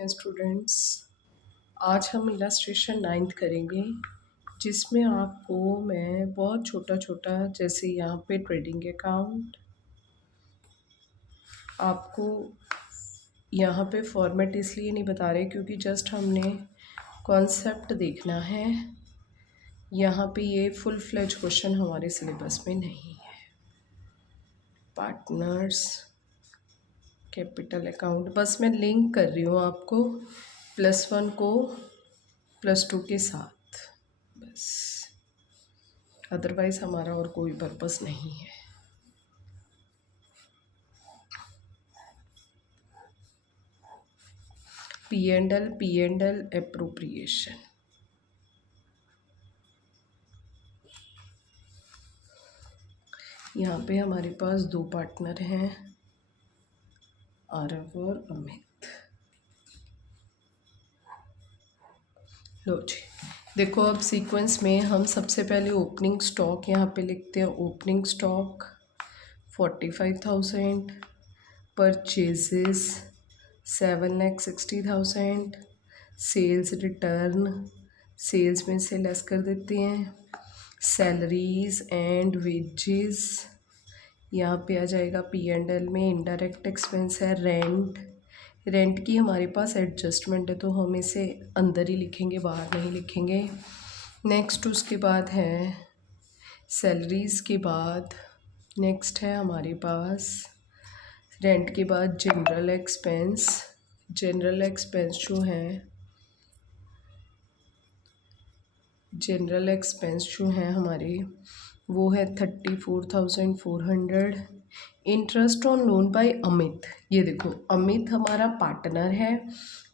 Students, आज हम illustration 9th करेंगे जिसमें आपको मैं बहुत छोटा छोटा जैसे यहाँ पे ट्रेडिंग अकाउंट आपको यहाँ पे फॉर्मेट इसलिए नहीं बता रहे क्योंकि जस्ट हमने कॉन्सेप्ट देखना है। यहाँ पे ये फुल फ्लेज क्वेश्चन हमारे सिलेबस में नहीं है। पार्टनर्स कैपिटल अकाउंट बस मैं लिंक कर रही हूँ आपको +1 को +2 के साथ, बस अदरवाइज़ हमारा और कोई पर्पस नहीं है। P&L एप्रोप्रिएशन, यहाँ पे हमारे पास दो पार्टनर हैं, आरव और अमित। लो जी, देखो अब सीक्वेंस में हम सबसे पहले ओपनिंग स्टॉक यहाँ पे लिखते हैं। Opening stock 45,000, purchases 7,60,000, sales return sales में से लेस कर देते हैं, सैलरीज एंड वेजेस यहाँ पे आ जाएगा। P&L में इनडायरेक्ट एक्सपेंस है रेंट की हमारे पास एडजस्टमेंट है तो हम इसे अंदर ही लिखेंगे, बाहर नहीं लिखेंगे। नेक्स्ट उसके बाद है सैलरीज़ के बाद नेक्स्ट है हमारे पास रेंट के बाद जनरल एक्सपेंस जो हैं हमारे वो है 34,400। Interest on loan by Amit, ये देखो अमित हमारा पार्टनर है।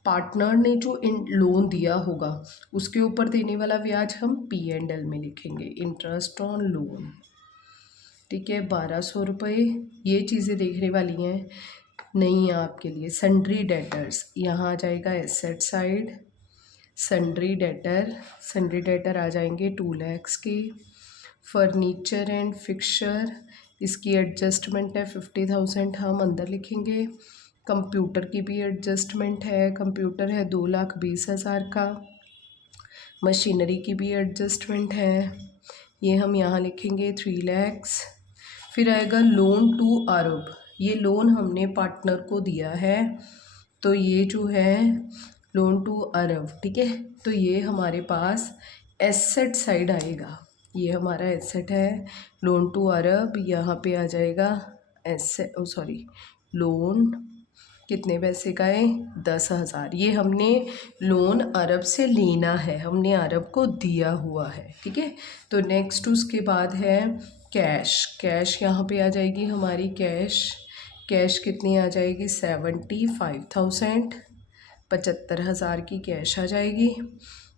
पार्टनर ने जो लोन दिया होगा उसके ऊपर देने वाला ब्याज हम P&L में लिखेंगे, इंटरेस्ट ऑन लोन। ठीक है, 1,200 रुपये। ये चीज़ें देखने वाली हैं नहीं आपके लिए। सन्ड्री डेटर्स यहाँ आ जाएगा एसेट साइड। सन्ड्री डेटर आ जाएंगे 2 lakhs के। फर्नीचर एंड फिक्सचर इसकी एडजस्टमेंट है 50,000, हम अंदर लिखेंगे। कंप्यूटर की भी एडजस्टमेंट है, कंप्यूटर है 2,20,000 का। मशीनरी की भी एडजस्टमेंट है, ये हम यहाँ लिखेंगे 3 lakhs। फिर आएगा लोन टू आरब, ये लोन हमने पार्टनर को दिया है तो ये जो है लोन टू अरब। ठीक है, तो ये हमारे पास एसेट साइड आएगा, ये हमारा एसेट है लोन टू अरब। यहाँ पे आ जाएगा लोन कितने पैसे का है 10,000। ये हमने लोन अरब से लेना है, हमने अरब को दिया हुआ है। ठीक है, तो नेक्स्ट उसके बाद है कैश यहाँ पे आ जाएगी हमारी कैश कितनी आ जाएगी 75,000, 75,000 की कैश आ जाएगी।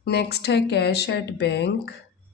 नेक्स्ट है कैश एट बैंक,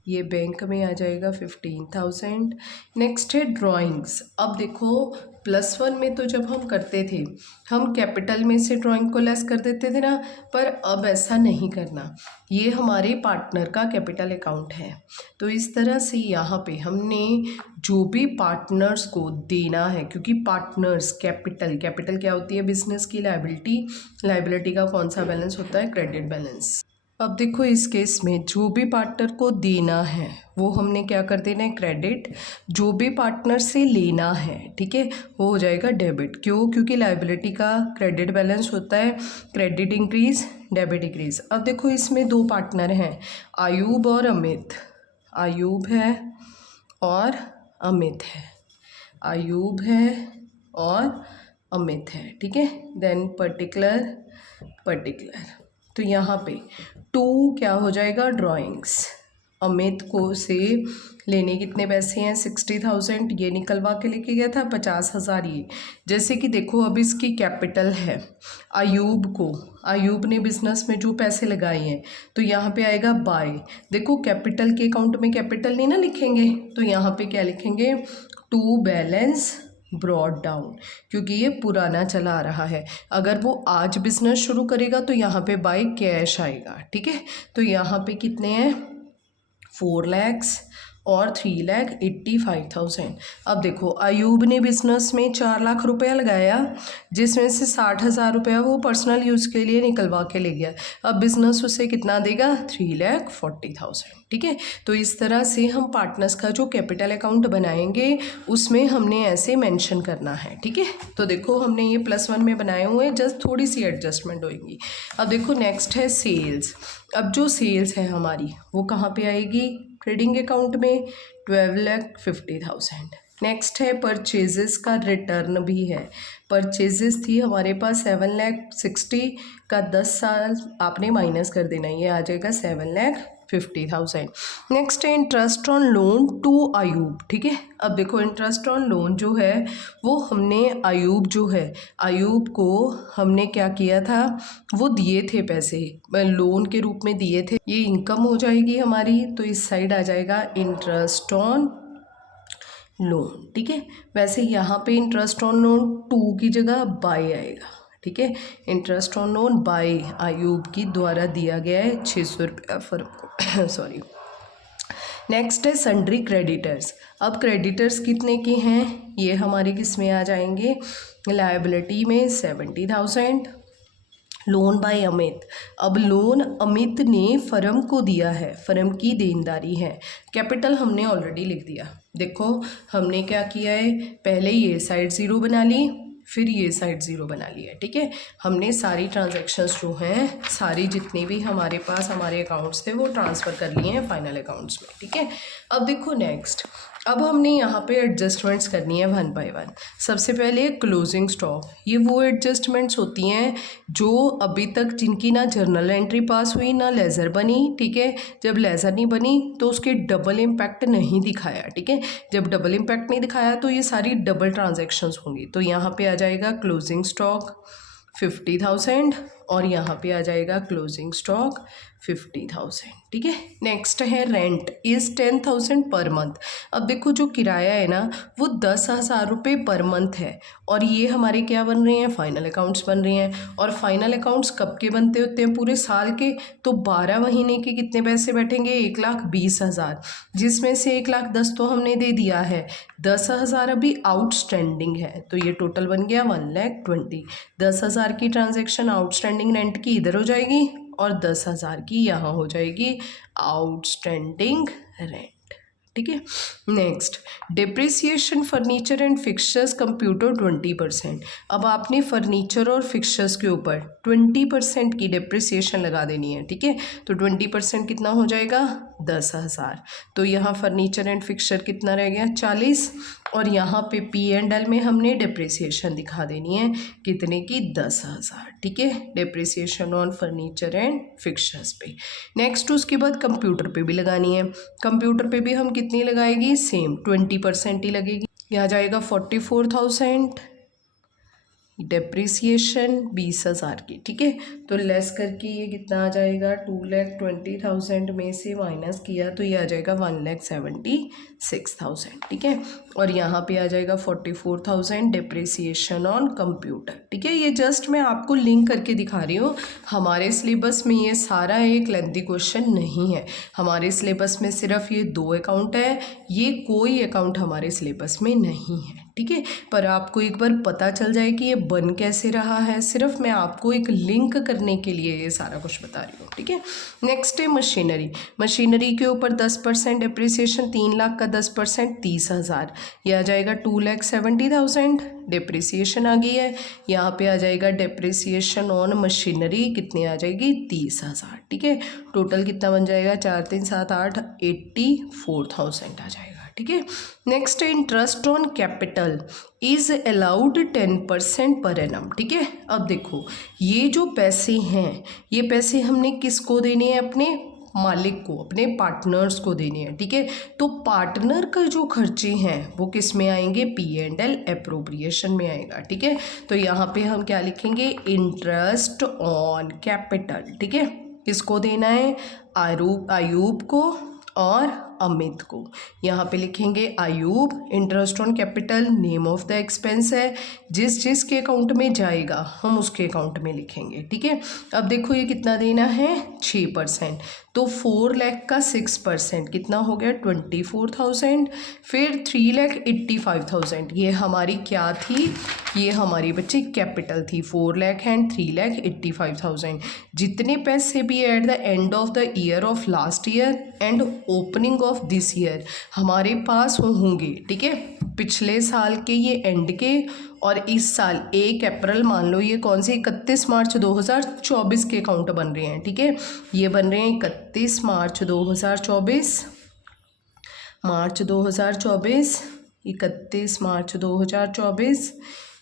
ये बैंक में आ जाएगा 15,000। नेक्स्ट है ड्राइंग्स। अब देखो +1 में तो जब हम करते थे हम कैपिटल में से ड्राइंग को लेस कर देते थे ना, पर अब ऐसा नहीं करना, ये हमारे पार्टनर का कैपिटल अकाउंट है। तो इस तरह से यहाँ पे हमने जो भी पार्टनर्स को देना है, क्योंकि पार्टनर्स कैपिटल क्या होती है बिजनेस की लाइबिलिटी का कौन सा बैलेंस होता है क्रेडिट बैलेंस। अब देखो इस केस में जो भी पार्टनर को देना है वो हमने क्या कर देना है क्रेडिट, जो भी पार्टनर से लेना है ठीक है वो हो जाएगा डेबिट। क्यों? क्योंकि लाइबिलिटी का क्रेडिट बैलेंस होता है क्रेडिट इंक्रीज डेबिट डिक्रीज। अब देखो इसमें दो पार्टनर हैं आयूब और अमित, आयूब है और अमित है, आयूब है और अमित है। ठीक है, देन पर्टिकुलर तो यहाँ पे 2 क्या हो जाएगा ड्राइंग्स। अमित को से लेने कितने पैसे हैं 60,000, ये निकलवा के लेके गया था 50,000। ये जैसे कि देखो अब इसकी कैपिटल है आयूब ने बिजनेस में जो पैसे लगाए हैं तो यहाँ पे आएगा बाय। देखो कैपिटल के अकाउंट में कैपिटल नहीं ना लिखेंगे तो यहाँ पे क्या लिखेंगे टू बैलेंस ब्रॉड डाउन, क्योंकि ये पुराना चला आ रहा है। अगर वो आज बिजनेस शुरू करेगा तो यहाँ पे बाय कैश आएगा। ठीक है, तो यहाँ पे कितने हैं 4 lakhs और 3,85,000। अब देखो अयूब ने बिज़नेस में 4 लाख रुपया लगाया, जिसमें से 60,000 रुपया वो पर्सनल यूज़ के लिए निकलवा के ले गया। अब बिज़नेस उसे कितना देगा? 3,40,000। ठीक है, तो इस तरह से हम पार्टनर्स का जो कैपिटल अकाउंट बनाएंगे उसमें हमने ऐसे मेंशन करना है। ठीक है, तो देखो हमने ये +1 में बनाए हुए हैं, जस्ट थोड़ी सी एडजस्टमेंट होगी। अब देखो नेक्स्ट है सेल्स। अब जो सेल्स है हमारी वो कहाँ पे आएगी? ट्रेडिंग अकाउंट में 12,50,000। नेक्स्ट है परचेजेस का रिटर्न भी है। परचेजेस थी हमारे पास 7,60,000 का 10 साल आपने माइनस कर देना, ये आ जाएगा 7,50,000। नेक्स्ट है interest on loan to Ayub. ठीक है, अब देखो इंटरेस्ट ऑन लोन जो है वो हमने अयूब जो है, अयूब को हमने क्या किया था, वो दिए थे पैसे लोन के रूप में दिए थे। ये इनकम हो जाएगी हमारी, तो इस साइड आ जाएगा इंटरेस्ट ऑन लोन। ठीक है, वैसे यहाँ पे इंटरेस्ट ऑन लोन 2 की जगह बाय आएगा। ठीक है, interest on loan by Ayub की द्वारा दिया गया है 600 रुपया फर्म सॉरी। नेक्स्ट है सन्ड्री क्रेडिटर्स। अब क्रेडिटर्स कितने के हैं? ये हमारे किस में आ जाएंगे? लायबिलिटी में 70,000। Loan by Amit. अब लोन अमित ने फर्म को दिया है, फर्म की देनदारी है। कैपिटल हमने ऑलरेडी लिख दिया। देखो हमने क्या किया है, पहले ये साइड 0 बना ली, फिर ये साइड 0 बना लिया। ठीक है, हमने सारी ट्रांजैक्शंस जो हैं, सारी जितने भी हमारे पास हमारे अकाउंट्स थे वो ट्रांसफ़र कर लिए हैं फाइनल अकाउंट्स में। ठीक है, अब देखो नेक्स्ट, अब हमने यहाँ पे एडजस्टमेंट्स करनी है 1 बाय 1। सबसे पहले क्लोजिंग स्टॉक। ये वो एडजस्टमेंट्स होती हैं जो अभी तक जिनकी ना जर्नल एंट्री पास हुई ना लेज़र बनी। ठीक है, जब लेज़र नहीं बनी तो उसके डबल इम्पैक्ट नहीं दिखाया। ठीक है, जब डबल इम्पैक्ट नहीं दिखाया तो ये सारी डबल ट्रांजेक्शन्स होंगी। तो यहाँ पे आ जाएगा क्लोजिंग स्टॉक 50,000 और यहाँ पे आ जाएगा क्लोजिंग स्टॉक 50,000। ठीक है, नेक्स्ट है रेंट इज़ 10,000 पर मंथ। अब देखो जो किराया है ना वो 10,000 रुपये पर मंथ है, और ये हमारे क्या बन रहे हैं? फाइनल अकाउंट्स बन रहे हैं। और फाइनल अकाउंट्स कब के बनते होते हैं? पूरे साल के। तो 12 महीने के कितने पैसे बैठेंगे? 1,20,000, जिसमें से 1,10,000 तो हमने दे दिया है, 10,000 अभी आउटस्टैंडिंग है, तो ये टोटल बन गया 1,20,000। 10,000 की ट्रांजैक्शन आउटस्टैंडिंग रेंट की इधर हो जाएगी और 10,000 की यहाँ हो जाएगी आउटस्टैंडिंग रेंट। ठीक है, next depreciation furniture and fixtures computer 20%। अब आपने फर्नीचर और फिक्सचर्स के ऊपर 20% की डिप्रिसिएशन लगा देनी है। ठीक है, तो 20% कितना हो जाएगा? 10,000। तो यहाँ फर्नीचर एंड फिक्सचर कितना रह गया? 40। और यहाँ पे P&L में हमने डिप्रिसिएशन दिखा देनी है कितने की? 10,000। ठीक है, depreciation on furniture and fixtures पे। नेक्स्ट उसके बाद कंप्यूटर पे भी लगानी है। कंप्यूटर पे भी हम कितनी लगाएगी? सेम 20% ही लगेगी। यहाँ जाएगा 44,000, डिप्रिसिएशन 20,000 की। ठीक है, तो लेस करके ये कितना आ जाएगा? 2,20,000 में से माइनस किया तो ये आ जाएगा 1,76,000। ठीक है, और यहाँ पे आ जाएगा 44,000 डिप्रिसिएशन ऑन कंप्यूटर। ठीक है, ये जस्ट मैं आपको लिंक करके दिखा रही हूँ। हमारे सिलेबस में ये सारा एक लेंथी क्वेश्चन नहीं है। हमारे सिलेबस में सिर्फ ये 2 अकाउंट है, ये कोई अकाउंट हमारे सिलेबस में नहीं है। ठीक है, पर आपको एक बार पता चल जाए कि ये बन कैसे रहा है, सिर्फ मैं आपको एक लिंक करने के लिए ये सारा कुछ बता रही हूँ। ठीक है, नेक्स्ट है मशीनरी। मशीनरी के ऊपर 10% डिप्रिसिएशन, 3 लाख का 10% 30,000, यह आ जाएगा 2,70,000। डिप्रिसिएशन आ गई है, यहाँ पे आ जाएगा डिप्रिसिएशन ऑन मशीनरी कितनी आ जाएगी? 30,000। ठीक है, टोटल कितना बन जाएगा? 4 3 7 8 84,000 आ जाएगा। ठीक है, नेक्स्ट है interest on capital is allowed 10% per annum. ठीक है, अब देखो ये जो पैसे हैं ये पैसे हमने किसको देने हैं? अपने मालिक को, अपने पार्टनर्स को देने हैं। ठीक है, तो पार्टनर का जो खर्चे हैं वो किस में आएंगे? P&L एप्रोप्रिएशन में आएगा। ठीक है, तो यहाँ पे हम क्या लिखेंगे? Interest on capital. ठीक है, किसको देना है? अयूब को और अमित को। यहाँ पे लिखेंगे Ayub, interest on capital name of the expense है, जिसके अकाउंट में जाएगा हम उसके अकाउंट में लिखेंगे। ठीक है, अब देखो ये कितना देना है? 6%। तो 4 लाख का 6% कितना हो गया 24,000। फिर 3,85,000 ये हमारी क्या थी, ये हमारी बच्चे कैपिटल थी 4 लाख एंड 3,85,000। जितने पैसे भी at the end of the year of last year and opening of this year हमारे पास होंगे, ठीक है, पिछले साल के ये एंड के और इस साल 1 अप्रैल मान लो ये कौन से 31 मार्च 2024 के अकाउंट बन रहे हैं, ठीक है, ये बन रहे हैं 31 मार्च 2024, मार्च 2024, 31 मार्च 2024,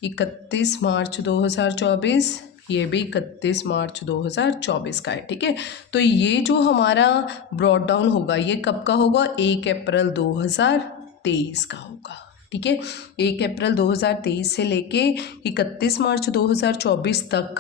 31 मार्च 2024, ये भी 31 मार्च 2024 का है, ठीक है। तो ये जो हमारा ब्रॉड डाउन होगा ये कब का होगा 1 अप्रैल 2023 का होगा, ठीक है। 1 अप्रैल 2023 से लेके 31 मार्च 2024 तक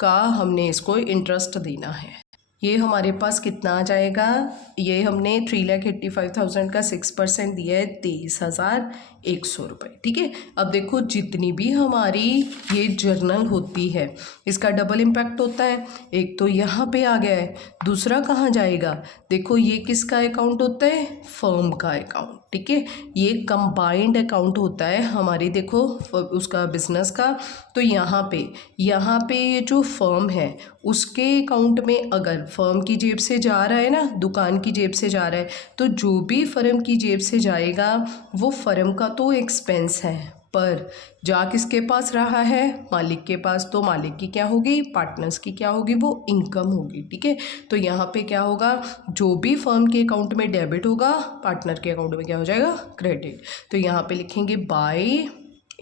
का हमने इसको इंटरेस्ट देना है। ये हमारे पास कितना आ जाएगा, ये हमने 3,85,000 का 6% दिया है 23,100 रुपये, ठीक है। अब देखो जितनी भी हमारी ये जर्नल होती है इसका डबल इम्पैक्ट होता है, एक तो यहाँ पे आ गया है, दूसरा कहाँ जाएगा, देखो ये किसका अकाउंट होता है, फर्म का अकाउंट, ठीक है। ये कंबाइंड अकाउंट होता है हमारी, देखो उसका बिजनेस का। तो यहाँ पे ये जो फर्म है उसके अकाउंट में अगर फर्म की जेब से जा रहा है ना, दुकान की जेब से जा रहा है, तो जो भी फर्म की जेब से जाएगा वो फर्म का तो एक्सपेंस है, पर जा किसके पास रहा है, मालिक के पास, तो मालिक की क्या होगी, पार्टनर्स की क्या होगी, वो इनकम होगी, ठीक है। तो यहाँ पे क्या होगा, जो भी फर्म के अकाउंट में डेबिट होगा पार्टनर के अकाउंट में क्या हो जाएगा, क्रेडिट। तो यहाँ पे लिखेंगे बाय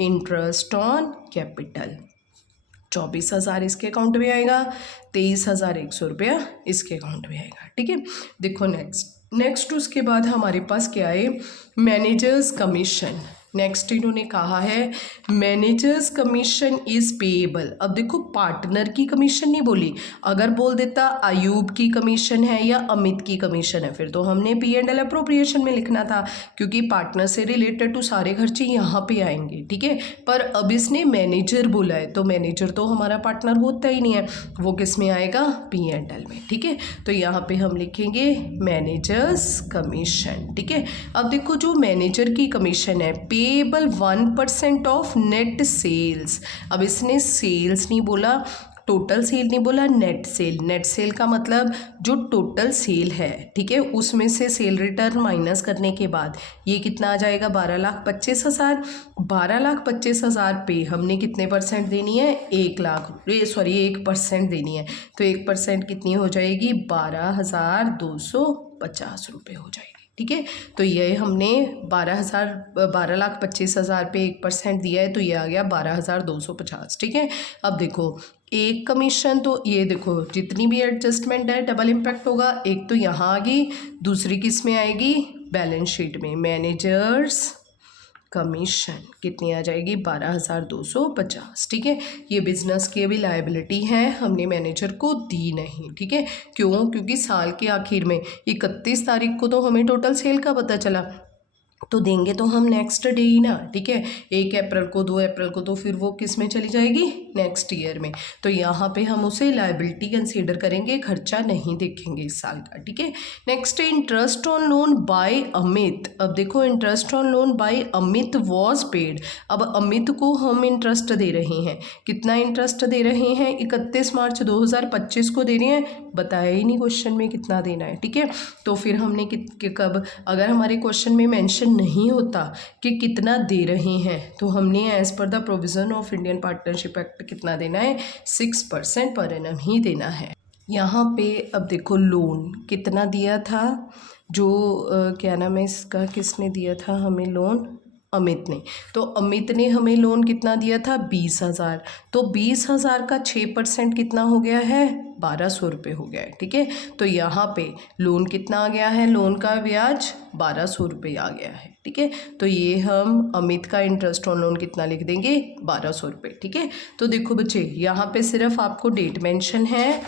इंटरेस्ट ऑन कैपिटल, 24,000 इसके अकाउंट में आएगा, 23,100 रुपया इसके अकाउंट में आएगा, ठीक है। देखो नेक्स्ट उसके बाद हमारे पास क्या है, मैनेजर्स कमीशन। नेक्स्ट इन्होंने कहा है मैनेजर्स कमीशन इज़ पेएबल। अब देखो पार्टनर की कमीशन नहीं बोली, अगर बोल देता अयूब की कमीशन है या अमित की कमीशन है फिर तो हमने P&L अप्रोप्रिएशन में लिखना था, क्योंकि पार्टनर से रिलेटेड तो सारे खर्चे यहाँ पे आएंगे, ठीक है। पर अब इसने मैनेजर बोला है तो मैनेजर तो हमारा पार्टनर होता ही नहीं है, वो किस में आएगा, P&L में, ठीक है। तो यहाँ पे हम लिखेंगे मैनेजर्स कमीशन, ठीक है। अब देखो जो मैनेजर की कमीशन है पेएबल 1% ऑफ नेट सेल्स। अब इसने सेल्स नहीं बोला, टोटल सेल नहीं बोला, नेट सेल। नेट सेल का मतलब जो टोटल सेल है, ठीक है, उसमें से सेल रिटर्न माइनस करने के बाद ये कितना आ जाएगा, 12,25,000। 12,25,000 पे हमने कितने परसेंट देनी है, 1% देनी है, तो 1% कितनी हो जाएगी, 12,250 रुपये हो जाएगी, ठीक है। तो ये हमने 12,25,000 पे 1% दिया है, तो ये आ गया 12,250, ठीक है। अब देखो एक कमीशन, तो ये देखो जितनी भी एडजस्टमेंट है डबल इम्पैक्ट होगा, एक तो यहाँ आ गई, दूसरी किस में आएगी, बैलेंस शीट में, मैनेजर्स कमीशन कितनी आ जाएगी, 12,250, ठीक है। ये बिजनेस की अभी लायबिलिटी है, हमने मैनेजर को दी नहीं, ठीक है। क्यों, क्योंकि साल के आखिर में 31 तारीख को तो हमें टोटल सेल का पता चला, तो देंगे तो हम नेक्स्ट डे ही ना, ठीक है। 1 अप्रैल को, 2 अप्रैल को, तो फिर वो किस में चली जाएगी, नेक्स्ट ईयर में। तो यहाँ पे हम उसे लायबिलिटी कंसीडर करेंगे, खर्चा नहीं देखेंगे इस साल का, ठीक है। नेक्स्ट है interest on loan by Amit. अब देखो interest on loan by Amit was paid. अब अमित को हम इंटरेस्ट दे रहे हैं, कितना इंटरेस्ट दे रहे हैं, 31 मार्च 2025 को दे रहे हैं, बताया ही नहीं क्वेश्चन में कितना देना है, ठीक है। तो फिर हमने कब, अगर हमारे क्वेश्चन में मेंशन नहीं होता कि कितना दे रहे हैं, तो हमने as per the provision of Indian partnership act कितना देना है, 6% पर एनम ही देना है। यहाँ पे अब देखो लोन कितना दिया था, जो क्या नाम है इसका, किसने दिया था हमें लोन, अमित ने। तो अमित ने हमें लोन कितना दिया था, 20,000। तो 20,000 का 6% कितना हो गया है, 1,200 रुपये हो गया है, ठीक है। तो यहाँ पे लोन कितना आ गया है, लोन का ब्याज 1,200 रुपये आ गया है, ठीक है। तो ये हम अमित का इंटरेस्ट ऑन लोन कितना लिख देंगे, 1,200 रुपये, ठीक है। तो देखो बच्चे यहाँ पे सिर्फ आपको डेट मेंशन है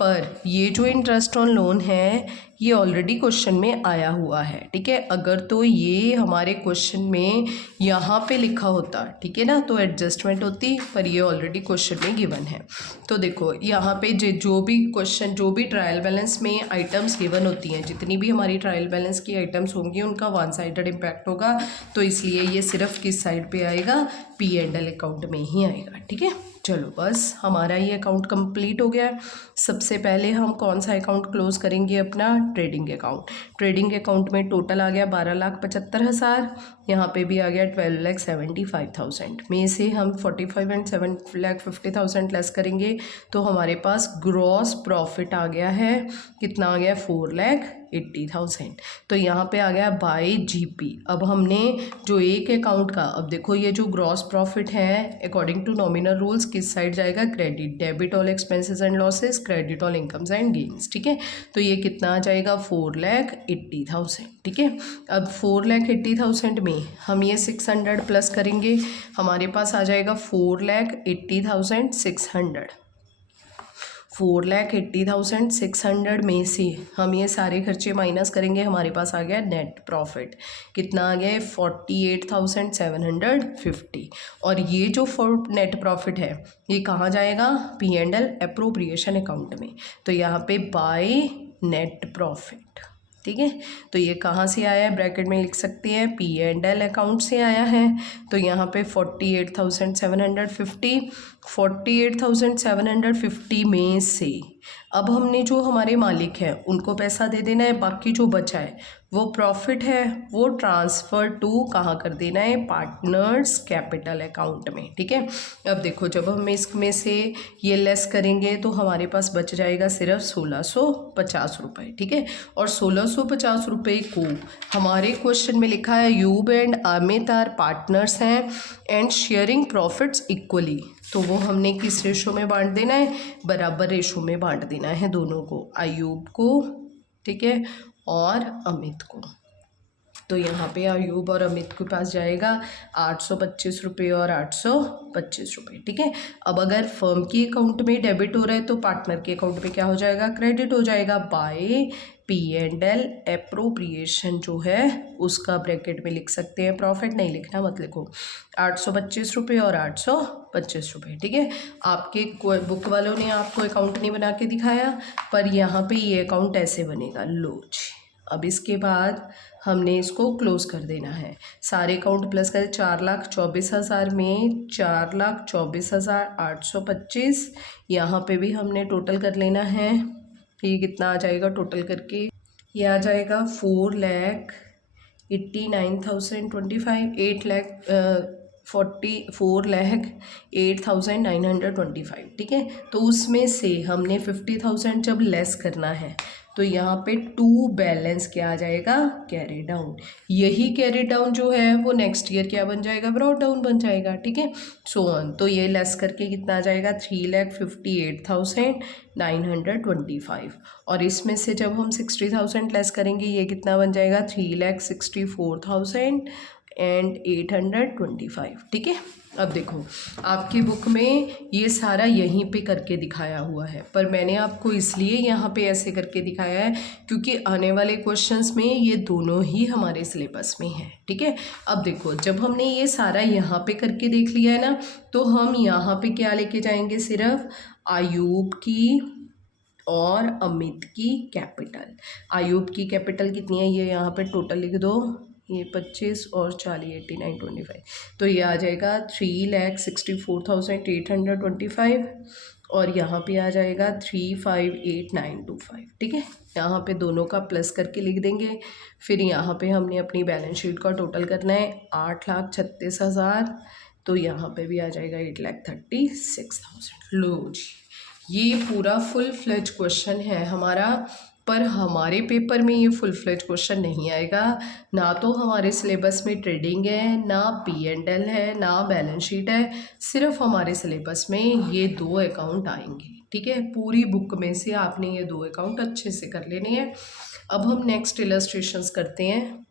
पर ये जो इंटरेस्ट ऑन लोन है ये ऑलरेडी क्वेश्चन में आया हुआ है, ठीक है। अगर तो ये हमारे क्वेश्चन में यहाँ पे लिखा होता, ठीक है ना, तो एडजस्टमेंट होती, पर ये ऑलरेडी क्वेश्चन में गिवन है। तो देखो यहाँ पे जो भी क्वेश्चन, जो भी ट्रायल बैलेंस में आइटम्स गिवन होती हैं, जितनी भी हमारी ट्रायल बैलेंस की आइटम्स होंगी उनका वन साइडेड इम्पैक्ट होगा, तो इसलिए ये सिर्फ किस साइड पे आएगा, P&L अकाउंट में ही आएगा, ठीक है। चलो बस हमारा ये अकाउंट कंप्लीट हो गया। सबसे पहले हम कौन सा अकाउंट क्लोज करेंगे, अपना ट्रेडिंग अकाउंट। ट्रेडिंग अकाउंट में टोटल आ गया 12,75,000, यहाँ पे भी आ गया 12,75,000 में से हम 45 एंड 7,50,000 लेस करेंगे तो हमारे पास ग्रॉस प्रॉफिट आ गया है, कितना आ गया, 4,80,000। तो यहाँ पे आ गया बाय GP। अब हमने जो एक अकाउंट का, अब देखो ये जो ग्रॉस प्रॉफिट है अकॉर्डिंग टू नॉमिनल रूल्स किस साइड जाएगा, credit. Debit all expenses and losses, credit all incomes and gains, ठीक है। तो ये कितना आ जाएगा, 4,80,000, ठीक है। अब 4,80,000 में हम ये 600 प्लस करेंगे, हमारे पास आ जाएगा 4,80,600। 4,80,600 में से हम ये सारे खर्चे माइनस करेंगे, हमारे पास आ गया नेट प्रॉफिट, कितना आ गया, 48,750। और ये जो नेट प्रॉफिट है ये कहाँ जाएगा, P&L एप्रोप्रिएशन अकाउंट में। तो यहाँ पे बाय नेट प्रॉफिट, ठीक है। तो ये कहाँ से आया है, ब्रैकेट में लिख सकते हैं, P&L अकाउंट से आया है। तो यहाँ पे 48,750, 48,750 में से अब हमने जो हमारे मालिक हैं उनको पैसा दे देना है, बाकी जो बचा है वो प्रॉफिट है वो ट्रांसफ़र टू कहाँ कर देना है, पार्टनर्स कैपिटल अकाउंट में, ठीक है। अब देखो जब हम इसमें से ये लेस करेंगे तो हमारे पास बच जाएगा सिर्फ 1,650 रुपये, ठीक है। और 1,650 रुपये को हमारे क्वेश्चन में लिखा है यूब एंड अमित आर पार्टनर्स हैं एंड शेयरिंग प्रॉफिट्स इक्वली। तो वो हमने किस रेशो में बांट देना है, बराबर रेशो में बांट देना है दोनों को, अयूब को, ठीक है, और अमित को। तो यहाँ पे अयूब और अमित के पास जाएगा 825 रुपये और 825 रुपये, ठीक है। अब अगर फर्म की अकाउंट में डेबिट हो रहा है तो पार्टनर के अकाउंट में क्या हो जाएगा, क्रेडिट हो जाएगा बाय P&L एप्रोप्रिएशन जो है उसका ब्रैकेट में लिख सकते हैं, प्रॉफिट नहीं लिखना, मत लिखो, 825 रुपये और 825 रुपये, ठीक है। आपके बुक वालों ने आपको अकाउंट नहीं बना के दिखाया, पर यहाँ पे ये अकाउंट ऐसे बनेगा, लो जी। अब इसके बाद हमने इसको क्लोज कर देना है, सारे अकाउंट प्लस करें, 4,24,000 में 4,24,825, यहाँ पे भी हमने टोटल कर लेना है, ये कितना आ जाएगा टोटल करके, ये आ जाएगा 4,89,025, 4,08,925, ठीक है। तो उसमें से हमने 50,000 जब लेस करना है तो यहाँ पे टू बैलेंस क्या आ जाएगा, कैरी डाउन। यही कैरी डाउन जो है वो नेक्स्ट ईयर क्या बन जाएगा, ब्रॉट डाउन बन जाएगा, ठीक है, सो ऑन। तो ये लेस करके कितना आ जाएगा, 3,58,925। और इसमें से जब हम 60,000 लेस करेंगे ये कितना बन जाएगा, 3,64,825, ठीक है। अब देखो आपकी बुक में ये सारा यहीं पे करके दिखाया हुआ है, पर मैंने आपको इसलिए यहाँ पे ऐसे करके दिखाया है क्योंकि आने वाले क्वेश्चंस में ये दोनों ही हमारे सिलेबस में है, ठीक है। अब देखो जब हमने ये सारा यहाँ पे करके देख लिया है ना, तो हम यहाँ पे क्या लेके जाएंगे, सिर्फ अयूब की और अमित की कैपिटल। अयूब की कैपिटल कितनी है, ये यहाँ पे टोटल लिख दो, ये 25 और 40, 89,25, तो ये आ जाएगा 3,64,825 और यहाँ पे आ जाएगा 3,58,925, ठीक है। यहाँ पे दोनों का प्लस करके लिख देंगे। फिर यहाँ पे हमने अपनी बैलेंस शीट का टोटल करना है, 8,36,000, तो यहाँ पे भी आ जाएगा 8,36,000। लो जी, ये पूरा फुल फ्लेज क्वेश्चन है हमारा, पर हमारे पेपर में ये फुल फ्लेज क्वेश्चन नहीं आएगा। ना तो हमारे सिलेबस में ट्रेडिंग है, ना P&L है, ना बैलेंस शीट है, सिर्फ हमारे सिलेबस में ये दो अकाउंट आएंगे, ठीक है। पूरी बुक में से आपने ये दो अकाउंट अच्छे से कर लेने हैं। अब हम नेक्स्ट इलस्ट्रेशंस करते हैं।